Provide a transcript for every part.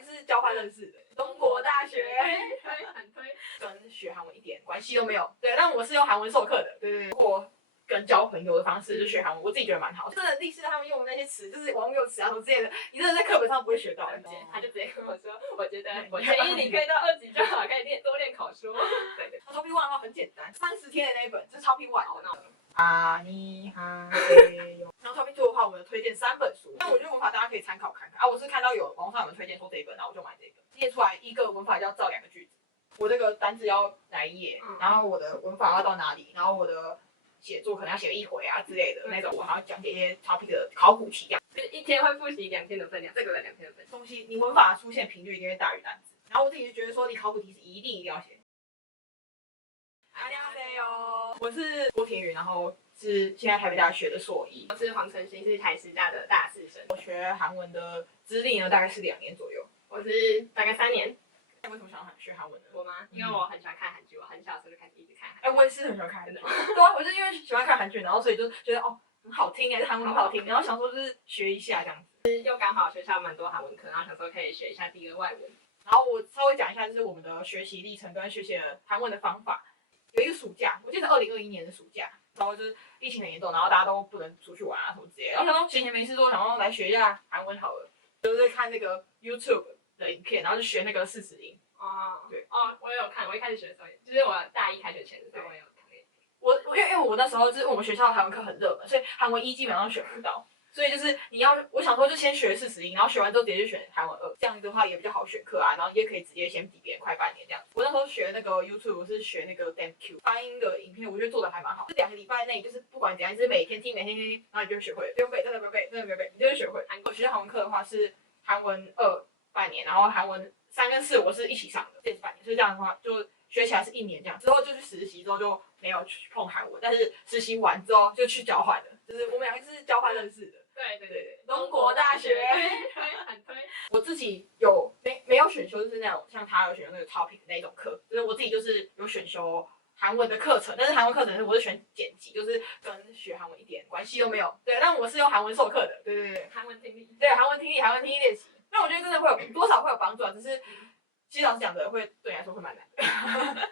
们是交换认识的，中国大学，很推，跟学韩文一点关系都没有。对，但我是用韩文授课的，对。我跟交朋友的方式就学韩文，我自己觉得蛮好。真的，历史他们用的那些词，就是网友词啊什么之类的，你真的在课本上不会学到。他就直接跟我说，我觉得我建议你可以到2级就好，可以多练口说。对。Topic One 的话很简单，30天的那一本就是 Topic One。你好，然后 Topic Two 的话，我们有推荐3本书，但我觉得文法大家可以参考看看啊。我是看到有网上有人推荐说这一本，然后我就买这个。列出来一个文法就要造2个句子，我这个单字要哪一页，然后我的文法要到哪里，然后我的写作可能要写1回啊之类的那种，我还要讲解一些 topic 的考古题啊。就1天会复习2天的分量，这个的2天的分量。东西你文法出现频率一定会大于单字，然后我自己就觉得说你考古题是一定要写。안녕하세요，我是郭婷宇，然后是现在台北大学的硕一。我是黄晨鑫，是台师大的大4生。我学韩文的资历呢，大概是2年左右。我是大概3年。为什么想学韩文呢？我吗？因为我很喜欢看韩剧，我很小的时候就开始一直看韩剧。我也是很喜欢看韩剧。对啊，我就因为喜欢看韩剧，然后所以就觉得很好听韩文很好听，然后想说就是学一下这样子。又刚好学校蛮多韩文课，然后想说可以学一下第2个外文。然后我稍微讲一下就是我们的学习历程跟学习的韩文的方法。有一个暑假，我记得2021年的暑假，然后就是疫情很严重，然后大家都不能出去玩啊什么之类的，然后想说闲闲没事做，想说来学一下韩文好了，就是看那个 YouTube 的影片，然后就学那个40音。对。我也有看，我一开始学的时候，就是我大1开学前的时候，我也有看。因为我那时候就是我们学校的韩文课很热门，所以韩文1基本上选不到。所以就是我想说就先学40音，然后学完之后直接就选韩文2，这样的话也比较好选课啊，然后也可以直接先比别人快半年这样。我那时候学那个 YouTube， 我是学那个 DamnQ 发音的影片，我觉得做的还蛮好。这2个礼拜内就是不管怎样，就是每天听，然后你就会学会，不用背，真的不用背，真的不用背，你就会学会。我学韩文课的话是韩文2半年，然后韩文3跟4我是一起上的，这是半年，所以这样的话就学起来是1年这样。之后就去实习，之后就没有去碰韩文，但是实习完之后就去交换了，就是我们2个是交换认识的。对，中国大学，很推。我自己没有选修，就是那种像他有选修那个 topic 的那种课，就是我自己就是有选修韩文的课程，但是韩文课程我是选剪辑，就是跟学韩文一点关系都没有。对，但我是用韩文授课的，对。韩文听力。对，韩文听力练习。那我觉得真的会有多少会有帮助啊，只是其实老师讲的会对你来说会蛮难的。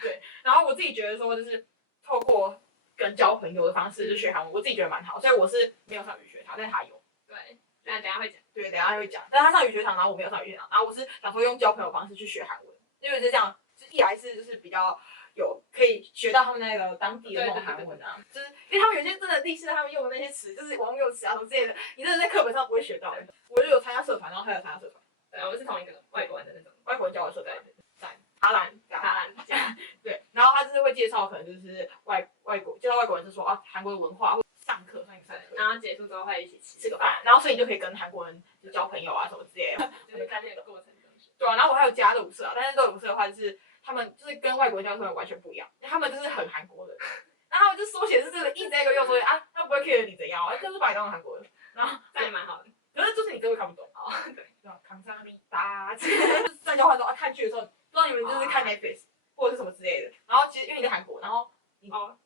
对，然后我自己觉得说就是透过跟交朋友的方式就学韩文，我自己觉得蛮好，所以我是没有上语学堂，但是他有。对，等一下会讲。对，等一下会讲。但他上语学堂，然后我没有上语学堂，然后我是想说用交朋友方式去学韩文，因为是这样，一来是就是比较可以学到他们那个当地的那种韩文啊，就是因为他们有些真的历史他们用的那些词，就是网友词啊什么之类的，你真的在课本上不会学到。我就有参加社团，然后他有参加社团。对，我们是同一个外国人的那种外国人教的社团，在哈兰家。对，然后他就是会介绍，可能就是外国介绍外国人是说韩国的文化，或上课上一个上课，然后结束之后会一起吃个饭，然后所以你就可以跟韩国人就交朋友啊什么之类的，就是在那个过程中。对啊，然后我还有加热舞社啊，但是热舞社的话就是他们就是跟外国人教授完全不一样，他们就是很韩国的，然后他们就缩写是真的一直在用缩写啊，他不会 care 你怎样，就是把你当成韩国人，然后这也蛮好的。可是就是你真的看不懂对，康桑米达，就是在交换的时候看剧的时候，不知道你们就是看 Netflix 或者是什么之类的，然后其实因为你在韩国，然后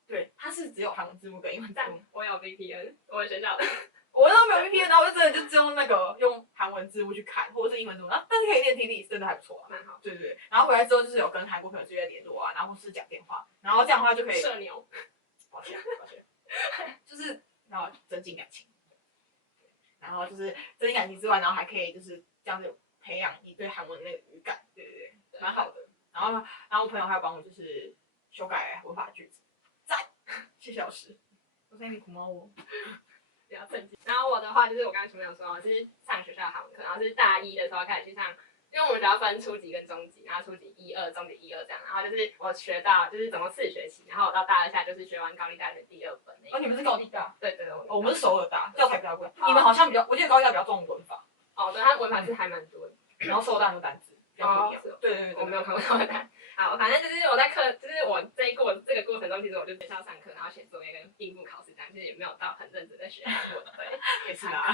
对，它是只有韩文字幕跟英文字幕。我有 VPN，我们学校的。我都没有 VPN，然后我就真的就只用那个用韩文字幕去看，或者是英文字幕，然后但是可以练听力，真的还不错啊。蛮好。对，然后回来之后就是有跟韩国朋友之间联络啊，然后是讲电话，然后这样的话就可以。社牛。抱歉，就是然后增进感情。然后就是增进感情之外，然后还可以就是这样子培养你对韩文的那个语感，对，蛮好的。然后我朋友还有帮我就是修改文法句子，赞，谢谢老师。我在你苦猫哦。比较正经。然后我的话就是我刚才前面有说，我是上学校的韩文课，然后是大1的时候开始去上，因为我们学校分初级跟中级，然后初级1、2，中级1、2这样，然后就是我学到就是总共4学期，然后我到大2下就是学完高丽大学第2本那个。你们是高丽大？对，我们是首尔大，教材比较贵。你们好像我记得高丽大比较重文法。对，它文法是还蛮多的，然后首尔大很多单词比较不一样。对，我没有看过首尔大。好，反正就是我在课，就是我这个过程中，其实我就学校上课，然后写作业跟应付考试这样，其实也没有到很认真在学韩文。对，也是啊。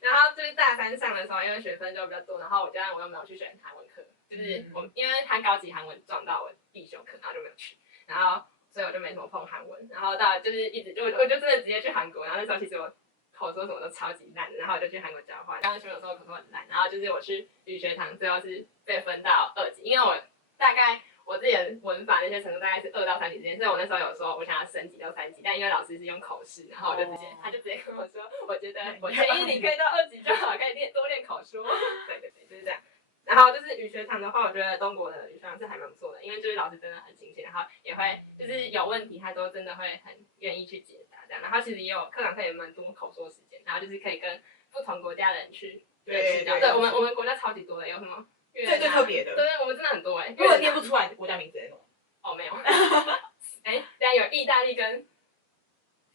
然后就是大3上的时候，因为学分就比较多，然后我又没有去选韩文课，就是因为他高级韩文撞到我必修课，然后就没有去，然后所以我就没怎么碰韩文，然后到就是一直我就真的直接去韩国，然后那时候其实我口说什么都超级烂的，然后我就去韩国交换。刚刚学有时候口说很烂，然后就是我去语学堂最后是被分到2级，因为我大概我自己的文法那些程度大概是2到3级之间，所以我那时候有说我想要升级到3级，但因为老师是用口试，然后我就他就直接跟我说，我觉得我建议你可以到2级就好，可以多练口说。对对对，就是这样。然后就是语学堂的话，我觉得中国的语学堂是还蛮不错的，因为就是老师真的很亲切，然后也会就是有问题他都真的会很愿意去解答这样。然后其实也有课堂上也蛮多口说时间，然后就是可以跟不同国家的人去认识。对，我们国家超级多的，有什么最特别的，对，我们真的很多因为我念不出来国家名字那种。哦，没有。等下有意大利跟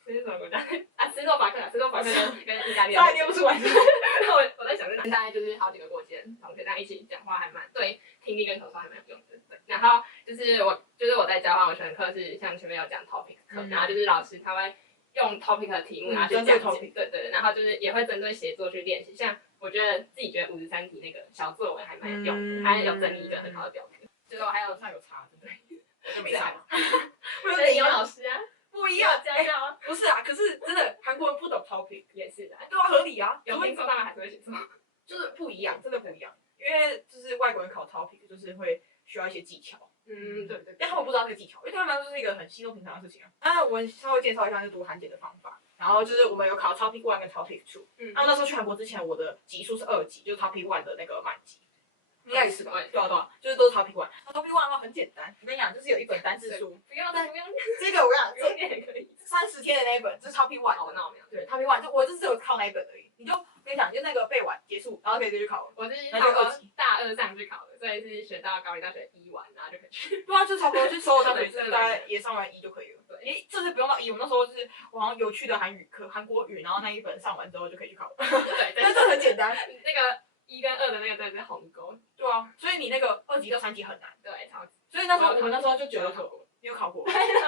这是什么国家啊？斯洛伐克跟意大利。他还念不出来。我在想是哪？大概就是好几个国家同学这样一起讲话，还蛮对听力跟口说还蛮有用的。对，然后就是我在交换我选的课是像前面有讲 topic 课，然后就是老师他会用 topic 的题目然后去讲解，对，然后就是也会针对写作去练习。像我觉得自己觉得53题那个小作文还蛮有用的，它有整理一个很好的表格。就是我还有上有差，对不对？我就没差。所以有老师啊。不一样，家教啊，不是啊，可是真的韩国人不懂 topic 也是的，对啊，合理啊，有听说他们还是会写错，就是不一样，真的不一样，因为就是外国人考 topic 就是会需要一些技巧，对，但他们不知道这个技巧，因为他们就是一个很稀松平常的事情啊。那我们稍微介绍一下是读韩检的方法，然后就是我们有考 topic 1跟 topic 2，然后那时候去韩国之前，我的级数是2级，就是 topic 1的那个满级。应该也是吧，对啊，就是都是 topic 1。topic 1的话很简单，我跟你讲，就是有一本单字书，不要，这个我跟你讲，这也可以，30天的那一本，这是 topic 1。哦，那我没有。对 topic 1，就我就只有靠那一本而已。你就跟你讲，就那个背完结束，然后可以继续考了。我是差不多大2上去考的，所以是学到高丽大学1完，然后就可以去。对啊，就差不多，就所有大学就是大概也上完1就可以了。对，甚至不用到1，我那时候就是我好像有趣的韩语课，韩国语，然后那一本上完之后就可以去考了。对，但这很简单。那个1跟2的那个真的是鸿沟。对啊，所以你那个2级到3级很难。对，超级。所以那时候我们那时候就觉得说，你有考过？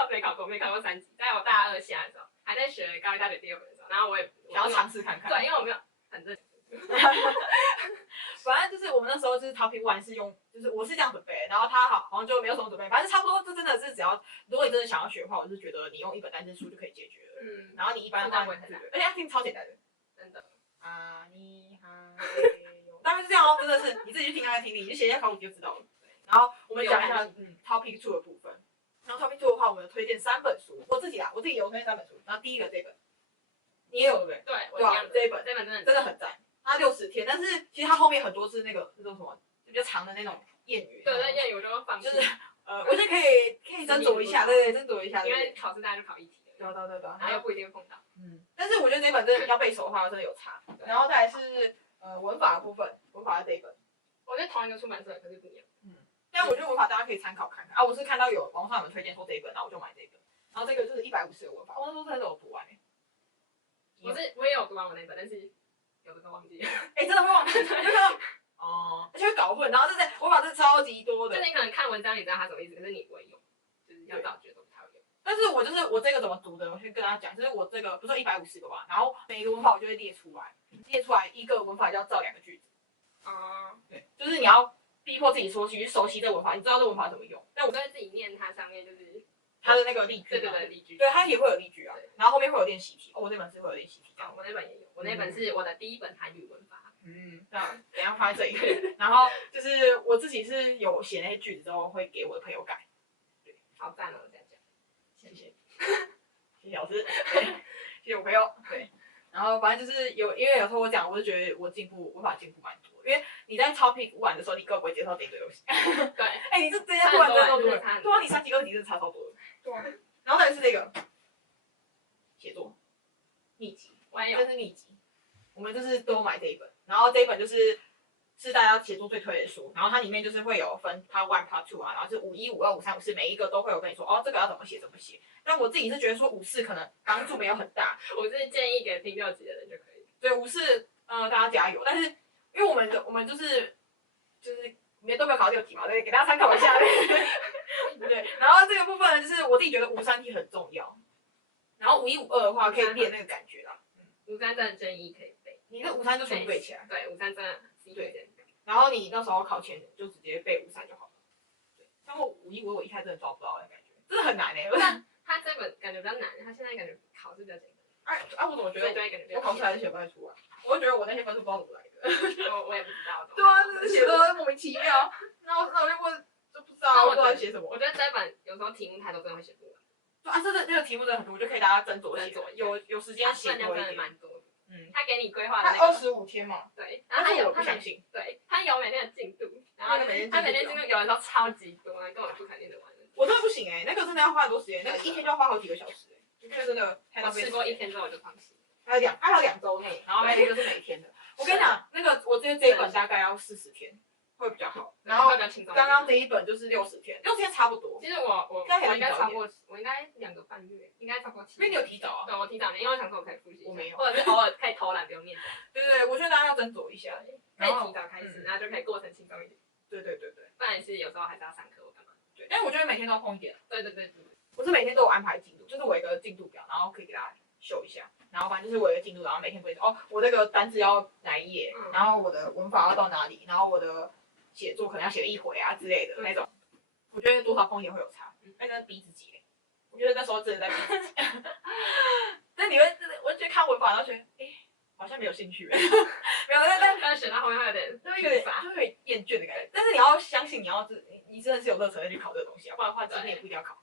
没考过3级，在我大2下的时候，还在学高丽大学第2本的时候，然后我也想要尝试看看。对，因为我没有很认真。反正就是我们那时候就是 topic 1是用，就是我是这样准备，然后他好像就没有什么准备，反正差不多，这真的是只要如果你真的想要学的话，我是觉得你用一本单词书就可以解决了。然后你一般的话，而且它听超简单的。真的。啊你好，大概是这样哦，真的是你自己去听听力，你就写一下考古就知道了。然后我们讲一下topic 2的部分。然后 topic 2的话，我们有推荐3本书，我自己有推荐3本书。然后第一个这本，你也有对不对？对，对啊，这一本真的很赞。它60天，但是其实它后面很多是那种什么比较长的那种谚语。对，那谚语我就放弃。就是我觉得可以斟酌一下，对，斟酌一下。因为考试大家就考1题。对，然后又不一定碰到。但是我觉得这本真的要背熟的话，真的有差。然后再来是文法的部分，文法的这一本，我觉得同一个出版社可是不一样。但我觉得文法大家可以参考看看啊。我是看到有网上有人推荐说这一本，然后我就买这一本。然后这个就是150的文法，我那时候真的有读完。我也有读完我那本，但是有的都忘记了。真的会忘记，就看到而且会搞混，然后就是文法是超级多的。就你可能看文章你知道它什么意思，可是你不会用，就是要照觉得不太会用。但是我这个怎么读的，我先跟大家讲，就是我这个不是150个嘛，然后每一个文法我就会列出来一个文法就要造2个句子。对，就是你要逼迫自己说去熟悉这个文法，你知道这个文法怎么用。但我都会自己念它上面就是它的那个例句。对，例句。对，它也会有例句啊，然后后面会有练习题。我那本是会有练习题。我那本也有，我那本是我的第1本韩语文法。这样等一下放在这里。然后就是我自己是有写那些句子之后会给我的朋友改。对，好赞哦，这样讲。谢谢老师，谢谢我朋友。对，然后反正就是因为有时候我讲，我就觉得我文法进步蛮多。因为你在 topic 1的时候，你根本不会接受这一堆东西。对，你这直接突然真的都对啊，你3级2级真的差超多的。对啊。然后再来是这个写作秘籍，这是秘籍，我们就是都买这一本。然后这一本就是大家写作最推的书，然后它里面就是会有分 part 1 part 2啊，然后是51、52、53、54，每一个都会有跟你说这个要怎么写。但我自己是觉得说54可能帮助没有很大，我是建议给听6级的人就可以。对54大家加油。但是因为我们就是都没有考6题嘛，对，给大家参考一下。对，然后这个部分就是我自己觉得53题很重要，然后51、52的话可以练那个感觉啦。53真的建议可以背，你那53就全部背起来。对，53真的对，然后你那时候考前就直接背53就好了。对，像我51、我一开始真的抓不到的感觉，真的很难。但他这本感觉比较难，他现在感觉考试比较简单。我怎么觉得对对，我考试还是写不太出来？我就觉得我那些分数不知道怎么来的。我也不知道。对啊，就是写的莫名其妙。那我就问，就不知道，我不知道写什么。我觉得这一本有时候题目太多，真的会写不完。对啊，这个题目真的很多，就可以大家斟酌写，有时间写多一点。蛮多的。他给你规划的那个25天嘛。对，然后他有我不相信。对，他有每天的进度，然后他每天进度有的时候超级多，根本不可能念得完。我真的不行那个真的要花很多时间，那个一天就要花好几个小时我觉得真的太浪费。试过1天之后我就放弃。还有2周内，然后还有一个是每天的。我跟你讲，那个我这一本大概要40天。会比较好，然后刚刚这一本就是60天，60天差不多。其实我应该超过，我应该2个半月，应该超过7。因为你有提早啊。对，我提早年，因为我想说我可以复习。我没有。或者是偶尔可以偷懒不用念。对，我觉得大家要斟酌一下，可以提早开始，然后就可以过程轻松一点。对。不然是有时候还是要上课或干嘛。对，但是我觉得每天都要碰一点。对。我是每天都有安排进度，就是我有一个进度表，然后可以给大家秀一下。然后反正就是我有一个进度，然后每天规定我这个单字要哪一页，然后我的文法要到哪里，然后我的写作可能要写1回啊之类的那种，我觉得多少风险会有差，那个逼自己我觉得那时候真的在逼自己。但你会真的，我觉得看文法然后觉得，好像没有兴趣，没有，但选到后面会有点，就有点厌倦的感觉。但是你要相信，你真的是有热忱去考这个东西不然的话，今天也不一定要考。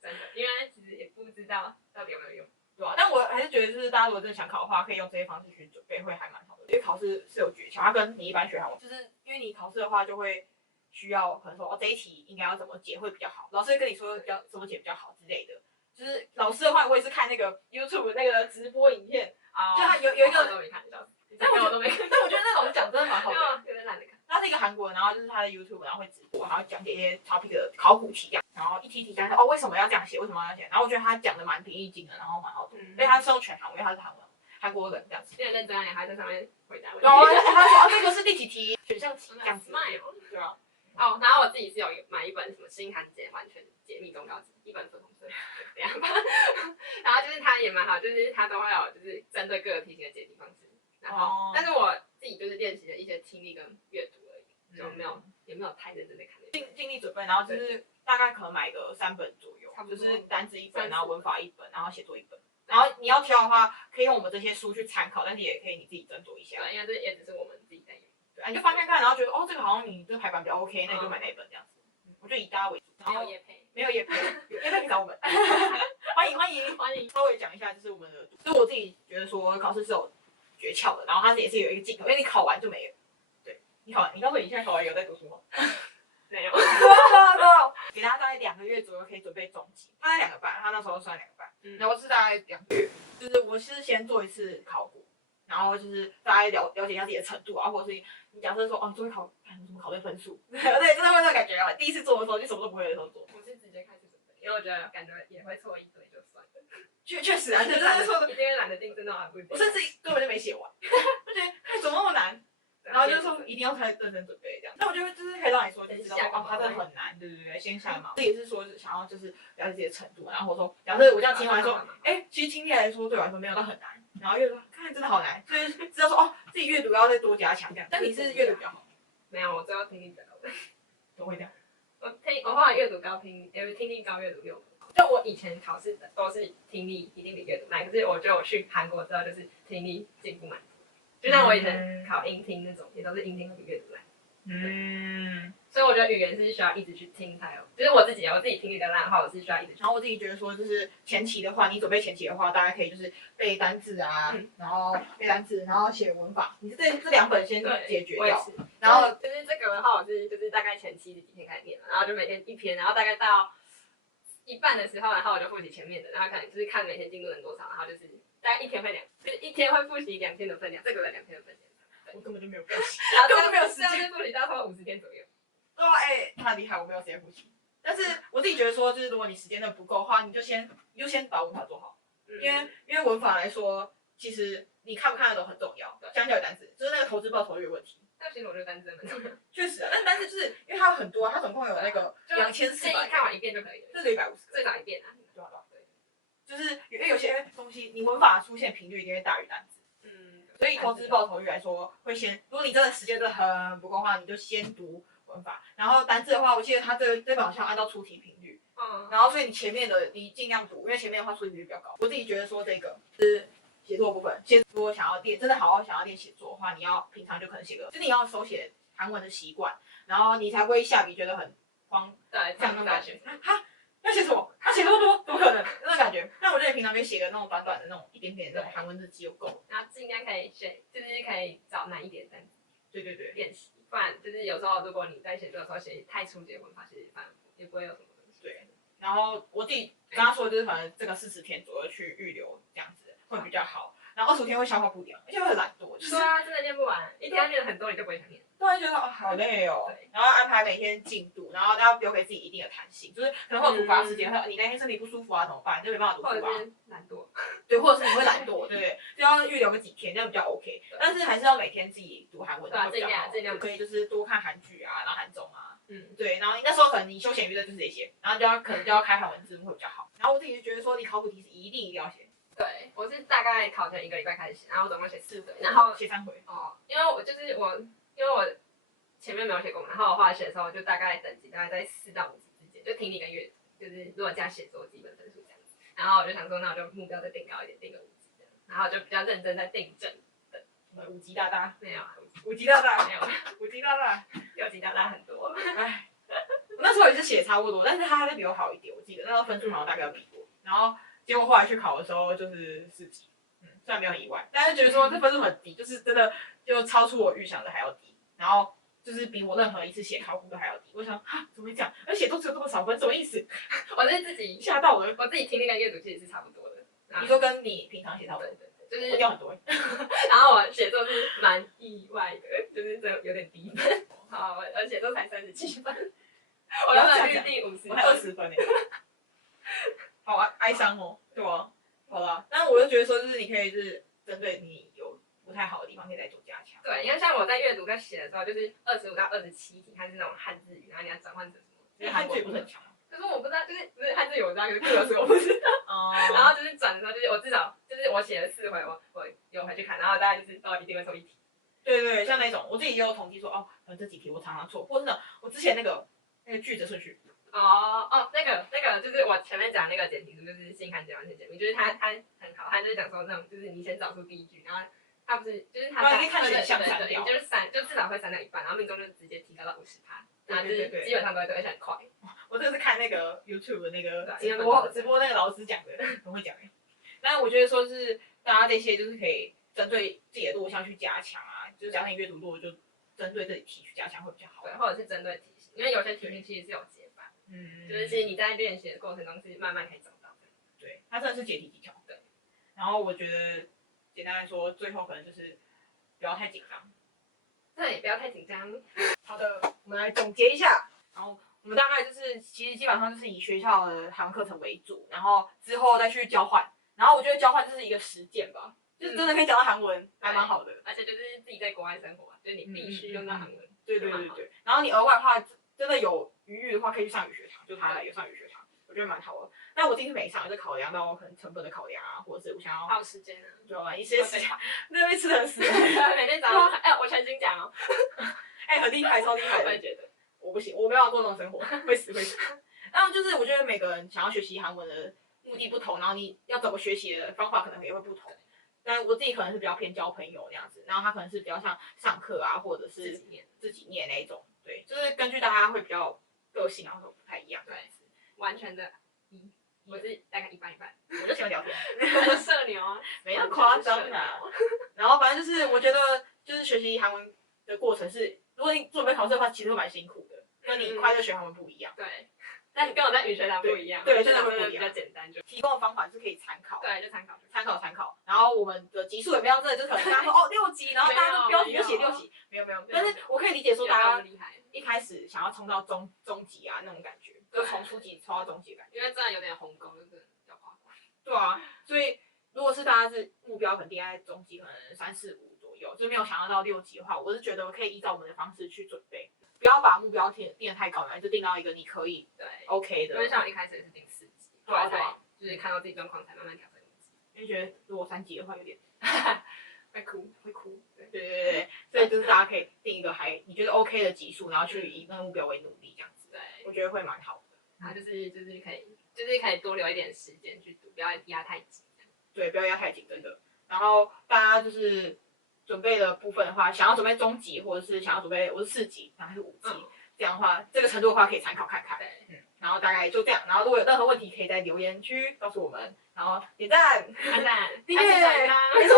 真的，因为其实也不知道到底有没有用。对啊，但我还是觉得，就是大家如果真的想考的话，可以用这些方式去准备，会还蛮好的。因为考试是有诀窍，它跟你一般学韩文，就是因为你考试的话，就会需要可能说这一题应该要怎么解会比较好，老师会跟你说怎么解比较好之类的。就是老师的话，我也是看那个 YouTube 那个直播影片，就他有一个，都没看到，但我觉得那种讲真的蛮好的，有点懒得看。他是一个韩国人，然后就是他的 YouTube，然后会直播，然后讲解一些 topic 的考古题然后一题讲为什么要这样写，为什么要写，然后我觉得他讲的蛮平易近的，然后蛮好的，因为他是用全韩文，因为他是韩国人这样子。有点认真啊，你还在上面回答问题。然后他说这个是第几题，选项题这样子。对啊。然后我自己是有买一本什么《新韩检完全解密忠告集》，一本粉红色这样。然后就是它也蛮好，就是它都会有就是针对各个题型的解题方式。然后，但是我自己就是练习了一些听力跟阅读而已，就也没有太认真的看。尽力准备，然后就是大概可能买个3本左右，就是单字1本，然后文法1本，然后写作1本。然后你要挑的话，可以用我们这些书去参考，但是也可以你自己斟酌一下。对，因为这也只是我们自己在用。对，你就翻看，然后觉得这个好像你这个排版比较 OK，那你就买那一本这样子。我就以大家为主。没有业配，没有业配，业配可以找我们。欢迎。稍微讲一下，就是我们的，就是我自己觉得说考试是有诀窍的，然后它也是有一个镜头，因为你考完就没了。对，你告诉你现在考完有在读书吗？没有。给大家大概2个月左右可以准备总集，他在2个半，他那时候算2个半，然后是大概2个月，就是我是先做一次考古，然后就是大概了解一下自己的程度啊，或者是你假设说这会考，怎么考对分数？对，真的会那个感觉第一次做的时候就什么都不会的时候做。我是直接开始准备，因为我觉得感觉也会错1对就算了。确实啊，真的错的，因为懒得订，真的不。我甚至根本就没写完，就觉得怎么那么难，然后就是说一定要开始认真准备这样。那我觉得就是可以让你说，就知道它真的很难，对，先下嘛。这也是说想要就是了解自己的程度，然后说假设我这样听完说，其实听起来说对我来说没有到很难，然后阅读看真的好难，所以知道说自己阅读要再多加强这样。但你是阅读比较好？没有，我最后听力比较高。都会这样。我后来阅读高听力高，阅读6分。就我以前考试的都是听力一定比阅读慢，可是我觉得我去韩国之后就是听力进步蛮多，就像我以前考英听那种，也都是英听会比阅读慢。所以我觉得语言是需要一直去听才有，就是我自己听力比较烂的话，我是需要一直去。然后我自己觉得说，就是前期的话，你准备前期的话，大概可以就是背单字啊，然后背单字，然后写文法，你这2本先解决掉。然后就是这个的话，我是就是大概前期的几天开始念，然后就每天1篇，然后大概到一半的时候，然后我就复习前面的，然后可能就是看每天进度能多少，然后就是大概1天会就是1天会复习2天的分量，这个的2天的分量。我根本就没有复习，然后根本没有时间复习到差不多50天左右。他很厉害，我没有时间复习。但是我自己觉得说，就是如果你时间的不够的话，你就先把文法做好，因为文法来说，其实你看不看得懂很重要，相较于单词，就是那个投资报酬率的问题。但其实我觉得单词蛮重要。确实啊，但单词就是因为它有很多，它总共有那个2400，看完1遍就可以了，这是150，最少1遍啊。对，就是因为有些东西你文法出现频率一定会大于单词。所以投资报酬率来说，会先，如果你真的时间真的很不够的话，你就先读文法，然后单字的话，我记得它这本好像按照出题频率，然后所以你前面的你尽量读，因为前面的话出题率比较高。我自己觉得说这个是写作部分，如果想要练，真的好好想要练写作的话，你要平常就可能写个，就是你要手写韩文的习惯，然后你才不会下笔觉得很慌，对，这样那种感觉。哈，要写什么？他写这么多，怎么可能？那种感觉。那我觉得你平常可以写个那种短短的那种一点点的那种韩文日记就够了。然后尽量可以写，就是可以找难一点的对练习，不然就是有时候如果你在写作的时候写太初级的文法，其实反而也不会有什么东西。对。然后我自己刚刚说的就是，可能这个40天左右去预留，这样子会比较好。然后25天会消化不掉，而且会很懒惰。就是、对啊，真的念不完，一天念很多你就不会想念。突然觉得好累哦。然后安排每天进度，然后要留给自己一定的弹性，就是可能会有突发事件，你那天身体不舒服啊怎么办？就没办法读书啊。或者是懒惰。对，或者是你会懒惰，对不对？就要预留个几天，这样比较 OK。但是还是要每天自己读韩文，会比较好。尽量可以就是多看韩剧啊，然后韩综啊。对。然后那时候可能你休闲娱乐就是这些，然后可能就要开韩文字幕会比较好。然后我自己就觉得说，你考古题是一定要写。对，我是大概考前1个礼拜开始写，然后我总共写4回，然后写3回。哦，因为我前面没有写过嘛，然后我后来写的时候就大概等级大概在4到5级之间，就听力跟阅读，就是如果加写作基本分数这样子。然后我就想说，那我就目标再定高一点，定个5级这样，然后就比较认真在订正的。5级大大没有，5级大大没有，5级大大，6级大大很多。唉，我那时候也是写差不多，但是他还是比我好一点，我记得那时候分数好像大概有比我，然后结果后来去考的时候就是4级，虽然没有很意外，但是觉得说这分数很低，就是真的就超出我预想的还要低，然后就是比我任何一次写考古都还要低。我想啊，怎么会这样？而且都只有这么少分，什么意思？我是自己吓到了。我自己听力跟阅读其实是差不多的。你说跟你平常写差不多？对，就是我掉很多。然后我写作是蛮意外的，就是这有点低分。好，我写作才37分，我原本预定50分，我还20分呢。好哀伤哦，对吧？好了，但我就觉得说，就是你可以就是针对你有不太好的地方，可以再做加强。对，因为像我在阅读在写的时候，就是25到27题，它是那种汉字语，然后你要转换成什么？因为汉字也不是很强。可是我不知道，就是不是汉字语我知道，可是课词我不知道。然后就是转的时候，就是我至少就是我写了4回，我有回去看，然后大概就是一定会错1题。对，像那种我自己也有统计说，哦，这几题我常常错，或者是我之前那个句子顺序。那个就是我前面讲那个简题书，就是新汉简完全简明，就是他很好，他就是讲说那种就是你先找出第一句，然后他不是就是他可以看选项删掉，就至少会删掉一半，然后命中就直接提高到50%，然后就是基本上都会对，而且很快。我这个是看那个 YouTube 的那个直播那个老师讲的，很会讲哎。但我觉得说是大家这些就是可以针对自己的弱项去加强啊，就是假如你阅读弱就针对这里题去加强会比较好。对，或者是针对题型，因为有些题型其实是有解法。就是其实你在练习的过程中是慢慢可以找到的。对，它真的是解题技巧。对。然后我觉得简单来说，最后可能就是不要太紧张。对，不要太紧张。好的，我们来总结一下。然后我们大概就是其实基本上就是以学校的韩文课程为主，然后之后再去交换。然后我觉得交换就是一个实践吧，就是真的可以讲到韩文，还蛮好的。而且就是自己在国外生活，就是你必须用到韩文。对。然后你额外的话，真的有余裕的话，可以去上语学堂，就他有上语学堂，我觉得蛮好的。但我今天没上，就考量到可能成本的考量啊，或者是我想要还有时间啊，对吧？一些时间，那边吃的很死，每天早上我全心讲哦，很厉害，超厉害的。我也觉得我不行，我没办法过这种生活，会死。然后就是我觉得每个人想要学习韩文的目的不同，然后你要怎么学习的方法可能也会不同。但我自己可能是比较偏交朋友那样子，然后他可能是比较像上课啊，或者是自己念那一种。对，就是根据大家会比较个性啊，或者不太一样。对，完全的我是大概一半。我就喜欢聊天，社牛啊，没那么夸张啊。然后反正就是我觉得就是学习韩文的过程是，如果你准备考试的话，其实会蛮辛苦的，跟你快乐学韩文不一样。对。但你跟我在语学堂不一样，对，真的不一样，比较简单，就提供的方法是可以参考，对，就参考。然后我们的级数也不要真的就是可能大家说6级，然后大家都标题就写6级，没有，但是我可以理解说大家一开始想要冲到中级啊那种感觉，就从初级冲到中级的感觉，因为真的有点鸿沟，就是要跨过。对啊，所以如果是大家是目标可能定在中级，可能3、4、5左右，就没有想要到6级的话，我是觉得我可以依照我们的方式去准备。不要把目标定得太高，就定到一个你可以OK 的。因为像我一开始也是定4级，对，就是看到自己状况才慢慢调整5级。因为觉得如果3级的话有点会哭。对，所以就是大家可以定一个你觉得 OK 的级数，然后去以那个目标为努力这样子。对，我觉得会蛮好的。然后就是可以多留一点时间去读，不要压太紧。对，不要压太紧，真的。然后大家就是准备的部分的话，想要准备中级，或者是想要准备我是4级，然后还是5级，这样的话，这个程度的话可以参考看看。然后大概就这样。然后如果有任何问题，可以在留言区告诉我们。然后点赞、按赞、订阅，没错，